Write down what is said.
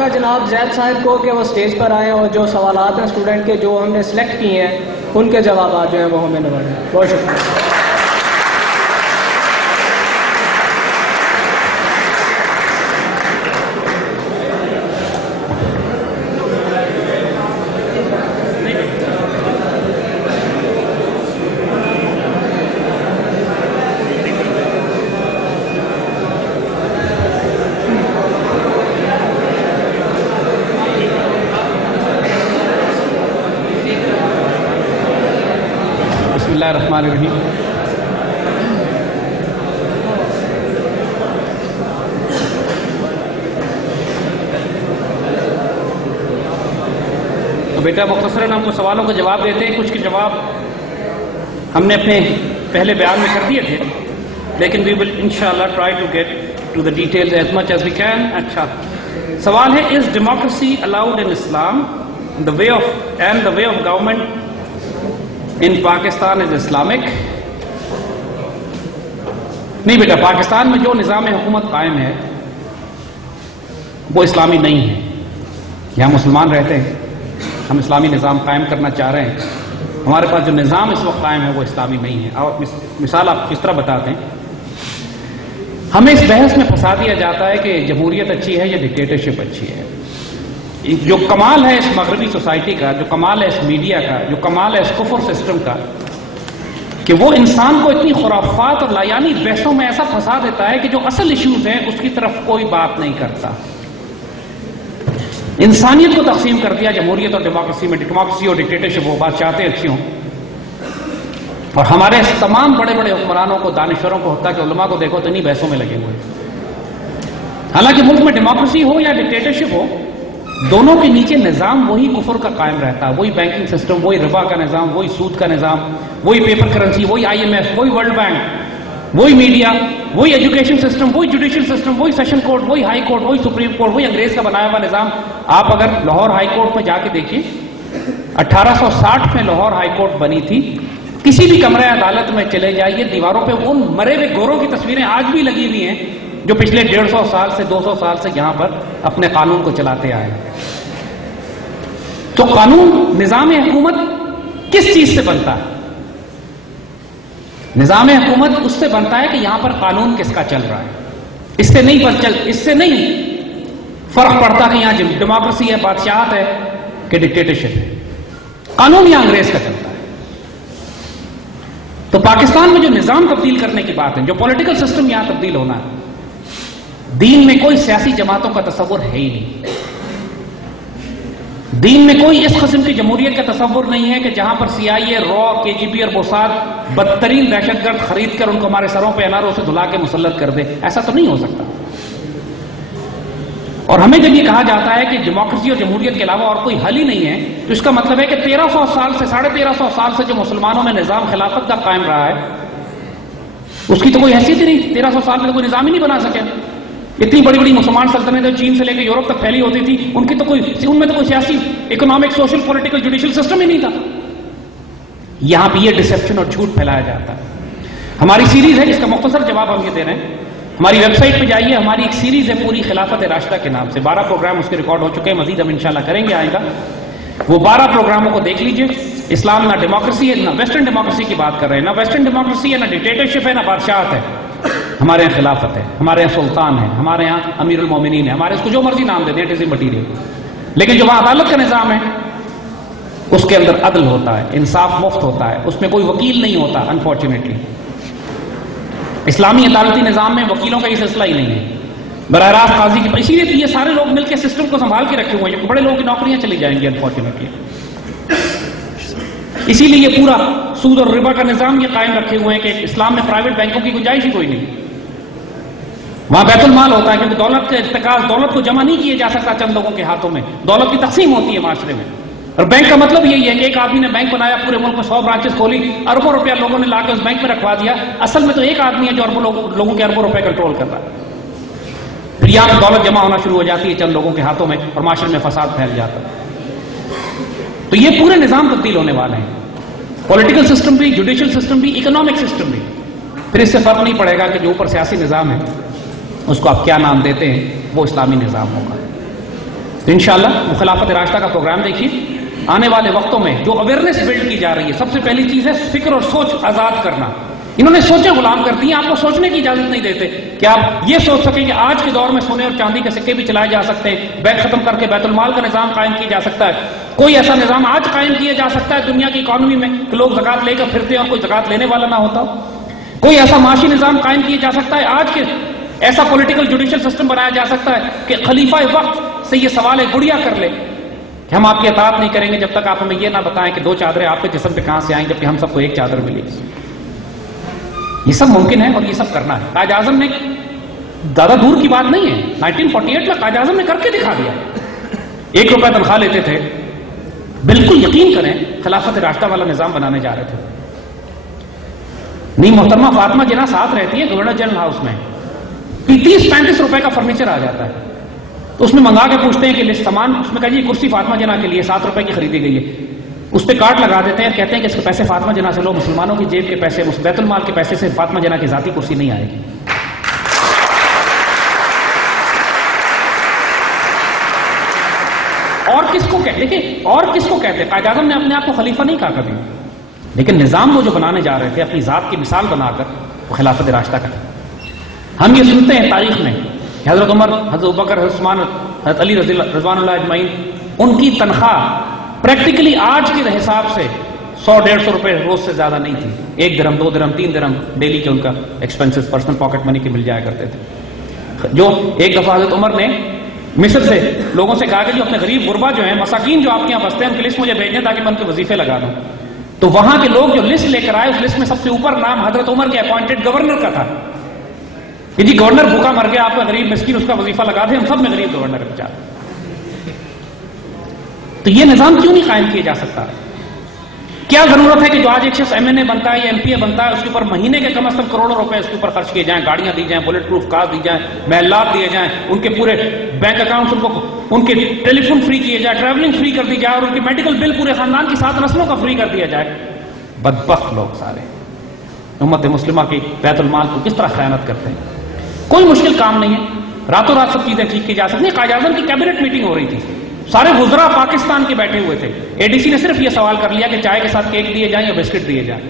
چاہوں گا جناب زید صاحب کو کہ وہ اسٹیج پر آئیں اور جو سوالات ہیں اسٹوڈنٹ کے جو ہم نے سلیکٹ کیے ہیں ان کے جوابات جو ہیں وہ ہمیں نوازیں. بہت شکریہ. الرحمن الرحیم. تو بیٹا مختصراً ہم کو سوالوں کا جواب دیتے ہیں. کچھ کے جواب ہم نے اپنے پہلے بیان میں کر دیے تھے, لیکن we will inshallah try to get to the details as much as we can. اچھا سوال ہے, is democracy allowed in Islam? The way of government in Pakistan is Islamic? نہیں بیٹا, پاکستان میں جو نظام حکومت قائم ہے وہ اسلامی نہیں ہے. یہاں مسلمان رہتے ہیں, ہم اسلامی نظام قائم کرنا چاہ رہے ہیں. ہمارے پاس جو نظام اس وقت قائم ہے وہ اسلامی نہیں ہے. اور مثال آپ کس طرح بتاتے ہیں, ہمیں اس بحث میں پھنسا دیا جاتا ہے کہ جمہوریت اچھی ہے یا ڈکٹیٹرشپ اچھی ہے. جو کمال ہے اس مغربی سوسائٹی کا, جو کمال ہے اس میڈیا کا, جو کمال ہے اس کفر سسٹم کا, کہ وہ انسان کو اتنی خرافات اور لایانی بحثوں میں ایسا پھنسا دیتا ہے کہ جو اصل ایشوز ہیں اس کی طرف کوئی بات نہیں کرتا. انسانیت کو تقسیم کر دیا جمہوریت اور ڈیموکریسی میں. ڈیموکریسی اور ڈکٹیٹرشپ وہ بات چاہتے اچھی ہوں, اور ہمارے تمام بڑے بڑے حکمرانوں کو, دانشوروں کو, حتیٰ کہ علماء کو دیکھو تو انہی بحثوں میں لگے ہوئے. حالانکہ ملک میں ڈیموکریسی ہو یا ڈکٹیٹرشپ ہو, دونوں کے نیچے نظام وہی کفر کا قائم رہتا ہے. وہی بینکنگ سسٹم, وہی ربا کا نظام, وہی سود کا نظام, وہی پیپر کرنسی, وہی IMF, وہی ورلڈ بینک, وہی میڈیا, وہی ایجوکیشن سسٹم, وہی جوڈیشل سسٹم, وہی سیشن کورٹ, وہی ہائی کورٹ, وہی سپریم کورٹ, وہی انگریز کا بنایا ہوا نظام. آپ اگر لاہور ہائی کورٹ میں جا کے دیکھیے, 1860 میں لاہور ہائی کورٹ بنی تھی. کسی بھی کمرہ عدالت میں چلے جائیے, دیواروں پہ ان مرے ہوئے گوروں کی تصویریں آج بھی لگی ہوئی ہیں جو پچھلے 150 سال سے 200 سال سے یہاں پر اپنے قانون کو چلاتے آئے. تو قانون, نظام حکومت کس چیز سے بنتا ہے؟ نظام حکومت اس سے بنتا ہے کہ یہاں پر قانون کس کا چل رہا ہے. اس سے نہیں فرق پڑتا کہ یہاں ڈیموکریسی ہے, بادشاہت ہے کہ ڈکٹیٹرشپ ہے. قانون یہاں انگریز کا چلتا ہے. تو پاکستان میں جو نظام تبدیل کرنے کی بات ہے, جو پولیٹیکل سسٹم یہاں تبدیل ہونا ہے, دین میں کوئی سیاسی جماعتوں کا تصور ہے ہی نہیں. دین میں کوئی اس قسم کی جمہوریت کا تصور نہیں ہے کہ جہاں پر CIA, را, KGB اور موساد بدترین دہشت گرد خرید کر ان کو ہمارے سروں پہ اناروں سے دھلا کے مسلط کر دے. ایسا تو نہیں ہو سکتا. اور ہمیں جب یہ کہا جاتا ہے کہ ڈیموکریسی اور جمہوریت کے علاوہ اور کوئی حل ہی نہیں ہے, تو اس کا مطلب ہے کہ 1300 سال سے 1350 سال سے جو مسلمانوں میں نظام خلافت کا قائم رہا ہے اس کی تو کوئی حیثیت ہی نہیں. 1300 سال میں تو کوئی نظام ہی نہیں بنا سکے. اتنی بڑی بڑی مسلمان سلطنتیں چین سے لے کے یورپ تک پھیلی ہوتی تھی, ان میں تو کوئی سیاسی, economic, social, political, judicial system ہی نہیں تھا. یہاں پہ یہ ڈسیپشن اور جھوٹ پھیلایا جاتا ہے. ہماری سیریز ہے جس کا مختصر جواب ہم یہ دے رہے ہیں. ہماری ویب سائٹ پہ جائیے, ہماری ایک سیریز ہے پوری خلافت راشدہ کے نام سے. 12 پروگرام اس کے ریکارڈ ہو چکے ہیں, مزید ہم انشاءاللہ کریں گے آئے گا. وہ 12 پروگراموں کو دیکھ لیجئے. اسلام نہ ڈیموکریسی ہے, نہ ویسٹرن ڈیموکریسی کی بات کر رہے ہیں, نہ ویسٹرن ڈیموکریسی ہے, نہ ڈکٹیٹرشپ ہے, نہ بادشاہت ہے. ہمارے یہاں خلافت ہے, ہمارے یہاں سلطان ہے, ہمارے یہاں امیر المومنین ہے. ہمارے اس کو جو مرضی نام دے دیں, اٹ از مٹیریل. لیکن جو وہاں عدالت کا نظام ہے اس کے اندر عدل ہوتا ہے, انصاف مفت ہوتا ہے, اس میں کوئی وکیل نہیں ہوتا. انفارچونیٹلی اسلامی عدالتی نظام میں وکیلوں کا یہ سلسلہ ہی نہیں ہے. براہ راست قاضی کی, اسی لیے یہ سارے لوگ مل کے سسٹم کو سنبھال کے رکھے ہوئے ہیں. بڑے لوگوں کی نوکریاں چلی جائیں گی انفارچونیٹلی. اسی لیے یہ پورا سود اور ربا کا نظام یہ قائم رکھے ہوئے ہیں کہ اسلام میں پرائیویٹ بینکوں کی گنجائش ہی کوئی نہیں. وہاں بیت المال ہوتا ہے, کیونکہ دولت کے ارتکاز, دولت کو جمع نہیں کیا جا سکتا چند لوگوں کے ہاتھوں میں. دولت کی تقسیم ہوتی ہے معاشرے میں. اور بینک کا مطلب یہی ہے کہ ایک آدمی نے بینک بنایا, پورے ملک میں 100 برانچز کھولی, اربوں روپیہ لوگوں نے لا کے اس بینک میں رکھوا دیا. اصل میں تو ایک آدمی ہے جو اربوں لوگوں کے اربوں روپے کنٹرول کر رہا ہے. پھر یہاں دولت جمع ہونا شروع ہو جاتی ہے چند لوگوں کے ہاتھوں میں, اور معاشرے میں فساد پھیل جاتا ہے. تو یہ پورے نظام تبدیل ہونے والے ہیں. پولیٹیکل سسٹم بھی, جوڈیشل سسٹم بھی, اکنامک سسٹم بھی. پھر اس سے فرق نہیں پڑے گا کہ جو اوپر سیاسی نظام ہے اس کو آپ کیا نام دیتے ہیں, وہ اسلامی نظام ہوگا. تو انشاءاللہ وہ خلافت راشدہ کا پروگرام دیکھیے. آنے والے وقتوں میں جو اویئرنیس بلڈ کی جا رہی ہے، سب سے پہلی چیز ہے فکر اور سوچ آزاد کرنا. انہوں نے سوچیں غلام کر دی ہیں، آپ کو سوچنے کی اجازت نہیں دیتے کہ آپ یہ سوچ سکیں کہ آج کے دور میں سونے اور چاندی کے سکے بھی چلائے جا سکتے ہیں، بینک ختم کر کے بیت المال کا نظام قائم کیا جا سکتا ہے. کوئی ایسا نظام آج قائم کیا جا سکتا ہے دنیا کی اکانومی میں کہ لوگ زکات لے کر پھرتے ہیں اور کوئی زکات لینے والا نہ ہوتا. کوئی ایسا معاشی نظام قائم کیا جا سکتا ہے آج کے ایسا پولیٹیکل جوڈیشل سسٹم بنایا جا سکتا ہے کہ خلیفہ وقت سے یہ سوال گڑیا کر لے کہ ہم آپ کی اطاعت نہیں کریں گے جب تک آپ ہمیں یہ نہ بتائیں کہ 2 چادریں آپ کے جسم پہ کہاں سے آئیں جبکہ ہم سب کو ایک چادر ملی. یہ سب ممکن ہے اور یہ سب کرنا ہے. قائد اعظم نے زیادہ دور کی بات نہیں ہے، 1948 میں قائد اعظم نے کر کے دکھا دیا. 1 روپے تنخواہ لیتے تھے، بالکل یقین کریں خلافت راشدہ والا نظام بنانے جا رہے تھے. نہیں، محترمہ فاطمہ جناح ساتھ رہتی ہے گورنر جنرل ہاؤس میں، 30-35 روپے کا فرنیچر آ جاتا ہے تو اس میں منگا کے پوچھتے ہیں کہ لسٹ سامان، اس میں کہا جی کرسی فاطمہ جناح کے لیے 7 روپے کی خریدی گئی ہے. اس پہ کارڈ لگا دیتے ہیں، کہتے ہیں کہ اس کے پیسے فاطمہ جناح سے لو، مسلمانوں کی جیب کے پیسے، بیت المال کے پیسے سے فاطمہ جناح کی ذاتی کرسی نہیں آئے گی. اور کس کو کہتے دیکھیں، اور کس کو کہتے ہیں؟ قائد اعظم نے اپنے آپ کو خلیفہ نہیں کہا کبھی، لیکن نظام وہ جو بنانے جا رہے تھے اپنی ذات کی مثال بنا کر، وہ خلافت راشدہ کا تھا. ہم یہ سنتے ہیں تاریخ میں کہ حضرت عمر، حضرت ابوبکر، حضرت عثمان، حضرت علی رضوان اللہ اجمعین، ان کی تنخواہ پریکٹیکلی آج کے حساب سے 100-150 روپے روز سے زیادہ نہیں تھی. 1 درہم، 2 درہم، 3 درہم ڈیلی کے ان کا ایکسپینسز پرسنل پاکٹ منی کے مل جایا کرتے تھے. جو ایک دفعہ حضرت عمر نے مصر سے لوگوں سے کہا کہ جو اپنے غریب غربا جو ہیں، مساکین جو آپ کے یہاں بستے ہیں، ان کی لسٹ مجھے بھیجیں تاکہ میں ان کے وظیفے لگا دوں. تو وہاں کے لوگ جو لسٹ لے کر آئے، اس لسٹ میں سب سے اوپر نام حضرت عمر کے اپوائنٹڈ گورنر کا تھا کہ جی گورنر بھوکا مر گیا، آپ کا غریب مسکین اس کا وظیفہ لگا دیں، ہم سب میں غریب گورنر ہے بیچارہ. تو یہ نظام کیوں نہیں قائم کیا جا سکتا؟ کیا ضرورت ہے کہ جو آج ایک شخص MNA بنتا ہے یا MP بنتا ہے، اس کے اوپر مہینے کے کم از کم کروڑوں روپے اس کے اوپر خرچ کیے جائیں، گاڑیاں دی جائیں، بلٹ پروف کار دی جائیں، محلات دیے جائیں، ان کے پورے بینک اکاؤنٹ ان کے ٹیلی فون فری کیے جائے، ٹریولنگ فری کر دی جائے، اور ان کے میڈیکل بل پورے خاندان کی 7 نسلوں کا فری کر دیا جائے. بدبخت لوگ سارے امت مسلمہ کی بیت المال کو کس طرح خیانت کرتے ہیں. کوئی مشکل کام نہیں ہے، راتوں رات سب چیزیں ٹھیک کی جا سکتی ہیں. قائد اعظم کی کیبنٹ میٹنگ ہو رہی تھی، سارے وزراء پاکستان کے بیٹھے ہوئے تھے. ADC نے صرف یہ سوال کر لیا کہ چائے کے ساتھ کیک دیے جائیں یا بسکٹ دیے جائیں.